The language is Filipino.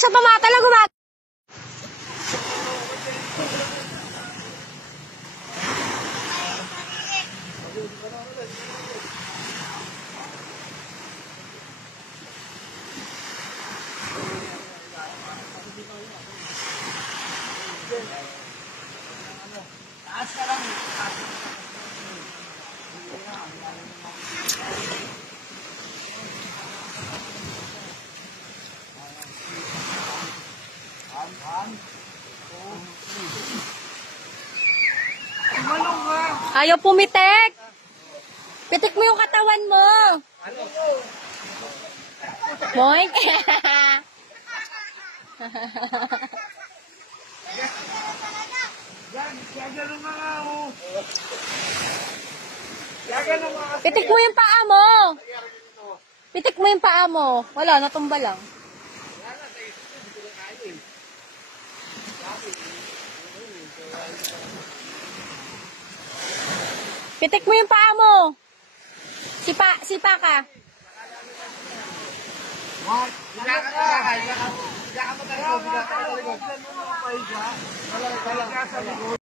sa tumatala, gumag. Taas ka lang. Ayaw pumitik. Pitik mo yung katawan mo. Boink. Pitik mo yung paa mo. Pitik mo yung paa mo. Wala, natumba lang. Pitik mo yung paa mo. Sipa ka. Higa ka pa tayo. Higa ka pa tayo.